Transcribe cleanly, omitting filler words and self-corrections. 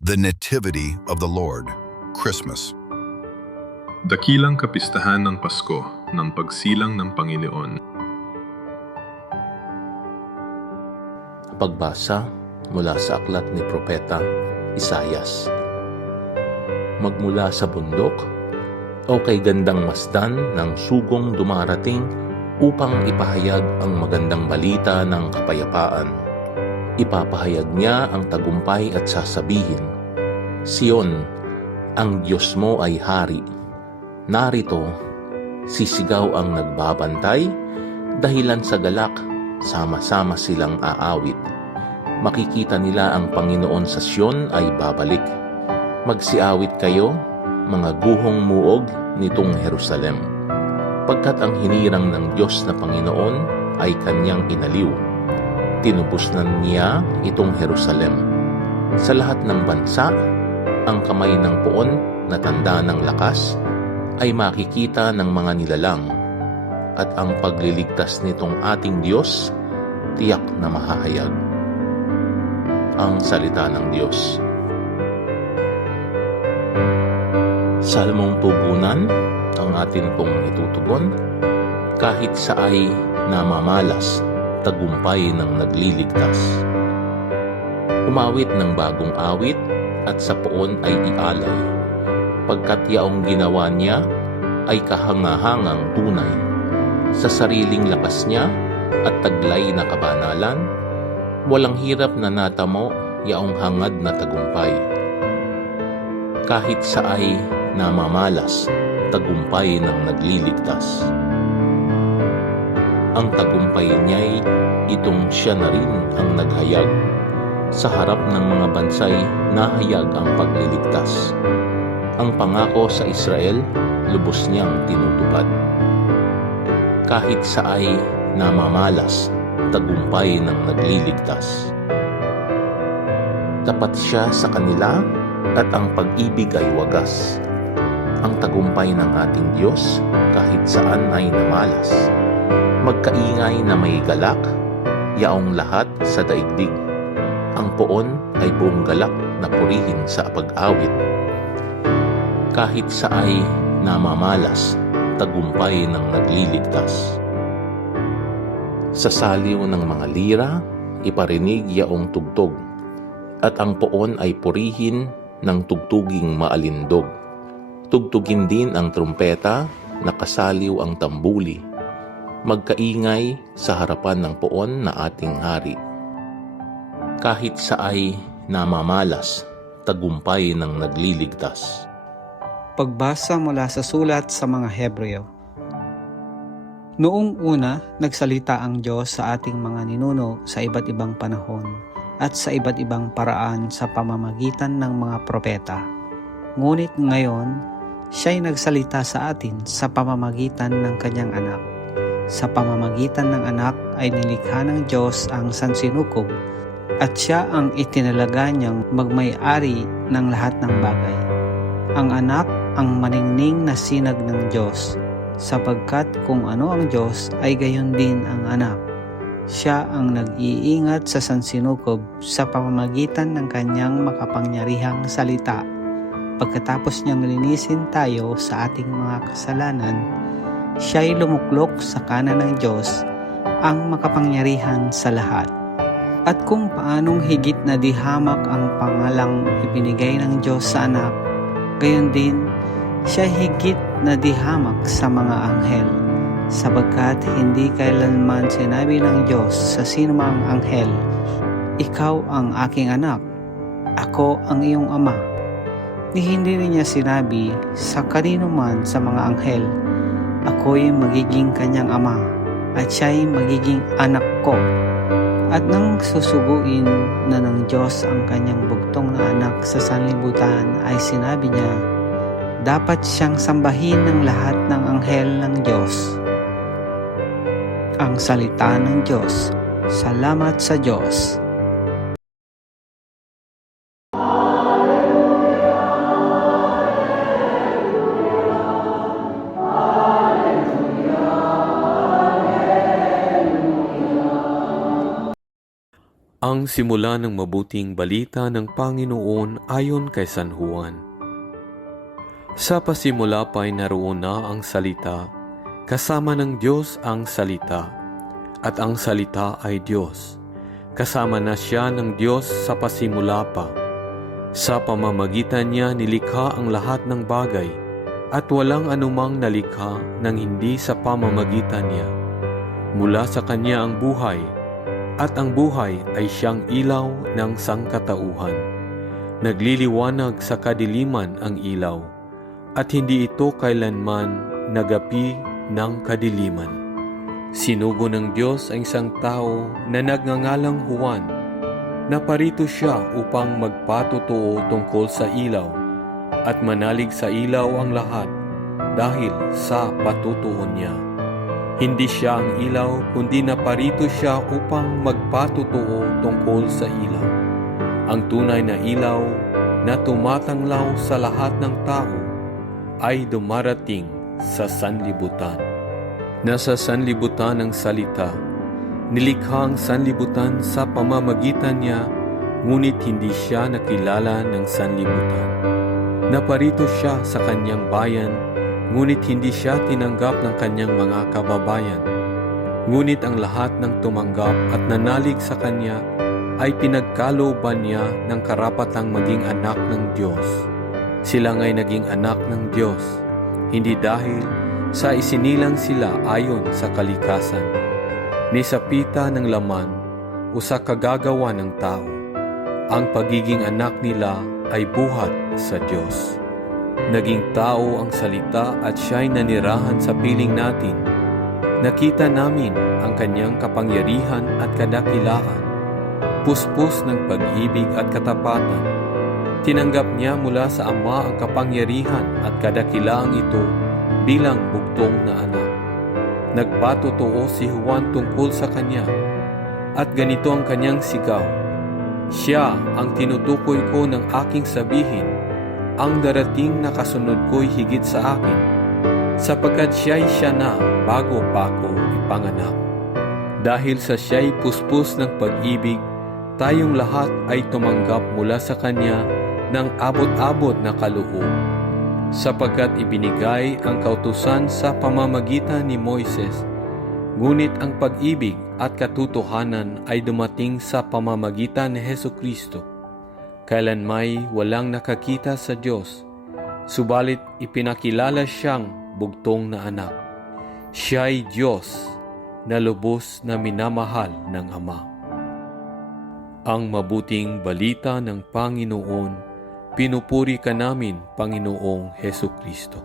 The Nativity of the Lord, Christmas. Dakilang kapistahan ng Pasko ng pagsilang ng Panginoon. Pagbasa mula sa aklat ni Propeta Isayas. Magmula sa bundok o kay gandang masdan ng sugong dumarating upang ipahayag ang magandang balita ng kapayapaan. Ipapahayag niya ang tagumpay at sasabihin, Sion, ang Diyos mo ay hari. Narito, sisigaw ang nagbabantay, dahilan sa galak, sama-sama silang aawit. Makikita nila ang Panginoon sa Sion ay babalik. Magsiawit kayo, mga guhong muog nitong Jerusalem. Pagkat ang hinirang ng Diyos na Panginoon ay kanyang inaliw. Tinubusnan niya itong Jerusalem. Sa lahat ng bansa, ang kamay ng poon na tanda ng lakas ay makikita ng mga nilalang, at ang pagliligtas nitong ating Diyos tiyak na mahahayag. Ang salita ng Diyos. Salmong tugunan ang atin pong itutugon. Kahit sa ay namamalas, tagumpay ng nagliligtas. Umawit ng bagong awit at sa poon ay ialay, pagkat yaong ginawa niya ay kahangahangang tunay. Sa sariling lakas niya at taglay na kabanalan, walang hirap na natamo yaong hangad na tagumpay. Kahit sa ay namamalas, tagumpay ng nagliligtas. Ang tagumpay niya'y itong siya na rin ang naghayag. Sa harap ng mga bansay, nahayag ang pagliligtas. Ang pangako sa Israel, lubos niyang tinutupad. Kahit sa ay namamalas, tagumpay ng nagliligtas. Tapat siya sa kanila at ang pag-ibig ay wagas. Ang tagumpay ng ating Diyos kahit saan ay namalas. Magkaingay na may galak, yaong lahat sa daigdig. Ang poon ay buong galak na purihin sa pag-awit. Kahit sa ay namamalas, tagumpay ng nagliligtas. Sa saliw ng mga lira, iparinig yaong tugtog, at ang poon ay purihin ng tugtuging maalindog. Tugtugin din ang trumpeta, nakasaliw ang tambuli. Magkaingay sa harapan ng poon na ating hari. Kahit sa ay namamalas, tagumpay ng nagliligtas. Pagbasa mula sa sulat sa mga Hebreo. Noong una, nagsalita ang Diyos sa ating mga ninuno sa iba't ibang panahon at sa iba't ibang paraan sa pamamagitan ng mga propeta. Ngunit ngayon, siya'y nagsalita sa atin sa pamamagitan ng kanyang anak. Sa pamamagitan ng anak ay nilikha ng Diyos ang sansinukob at siya ang itinalaga niyang magmay-ari ng lahat ng bagay. Ang anak ang maningning na sinag ng Diyos, sapagkat kung ano ang Diyos ay gayon din ang anak. Siya ang nag-iingat sa sansinukob sa pamamagitan ng kanyang makapangyarihang salita. Pagkatapos niyang linisin tayo sa ating mga kasalanan, siya'y lumuklok sa kanan ng Diyos, ang makapangyarihan sa lahat. At kung paanong higit na dihamak ang pangalang ibinigay ng Diyos sa anak, gayon din siya higit na dihamak sa mga anghel, sapagkat hindi kailanman sinabi ng Diyos sa sinumang anghel, Ikaw ang aking anak, ako ang iyong ama. Ni hindi rin niya sinabi sa kanino man sa mga anghel, Ako'y magiging kanyang ama, at siya'y magiging anak ko. At nang susuguin na ng Diyos ang kanyang bugtong na anak sa sanlibutan, ay sinabi niya, dapat siyang sambahin ng lahat ng anghel ng Diyos. Ang salita ng Diyos. Salamat sa Diyos. Ang simula ng mabuting balita ng Panginoon ayon kay San Juan. Sa pasimula pa'y naroon na ang salita, kasama ng Diyos ang salita, at ang salita ay Diyos. Kasama na siya ng Diyos sa pasimula pa. Sa pamamagitan niya nilikha ang lahat ng bagay, at walang anumang nalikha nang hindi sa pamamagitan niya. Mula sa kanya ang buhay, at ang buhay ay siyang ilaw ng sangkatauhan. Nagliliwanag sa kadiliman ang ilaw, at hindi ito kailanman nagapi ng kadiliman. Sinugo ng Diyos ang isang tao na nagngangalang Juan. Naparito siya upang magpatotoo tungkol sa ilaw, at manalig sa ilaw ang lahat dahil sa patutuon niya. Hindi siya ang ilaw, kundi naparito siya upang magpatotoo tungkol sa ilaw. Ang tunay na ilaw na tumatanglaw sa lahat ng tao ay dumarating sa sanlibutan. Nasa sanlibutan ang salita. Nilikha ang sanlibutan sa pamamagitan niya, ngunit hindi siya nakilala ng sanlibutan. Naparito siya sa kanyang bayan, ngunit hindi siya tinanggap ng kanyang mga kababayan. Ngunit ang lahat ng tumanggap at nanalig sa kanya ay pinagkalooban niya ng karapatang maging anak ng Diyos. Sila nga'y naging anak ng Diyos, hindi dahil sa isinilang sila ayon sa kalikasan, ni sa pita ng laman o sa kagagawa ng tao. Ang pagiging anak nila ay buhat sa Diyos. Naging tao ang salita at siya'y nanirahan sa piling natin. Nakita namin ang kanyang kapangyarihan at kadakilaan, puspos ng pag-ibig at katapatan. Tinanggap niya mula sa Ama ang kapangyarihan at kadakilaang ito bilang bugtong na anak. Nagpatotoo si Juan tungkol sa kanya, at ganito ang kanyang sigaw: "Siya ang tinutukoy ko ng aking sabihin, ang darating na kasunod ko'y higit sa akin, sapagkat siya na bago pa ako ipanganak." Dahil sa siya'y puspos ng pag-ibig, tayong lahat ay tumanggap mula sa kanya ng abot-abot na kaloob, sapagkat ibinigay ang kautusan sa pamamagitan ni Moises, ngunit ang pag-ibig at katotohanan ay dumating sa pamamagitan ni Hesukristo. Kailanmay walang nakakita sa Diyos, subalit ipinakilala siyang bugtong na anak. Siya'y Diyos na lubos na minamahal ng Ama. Ang mabuting balita ng Panginoon, pinupuri ka namin, Panginoong Hesukristo.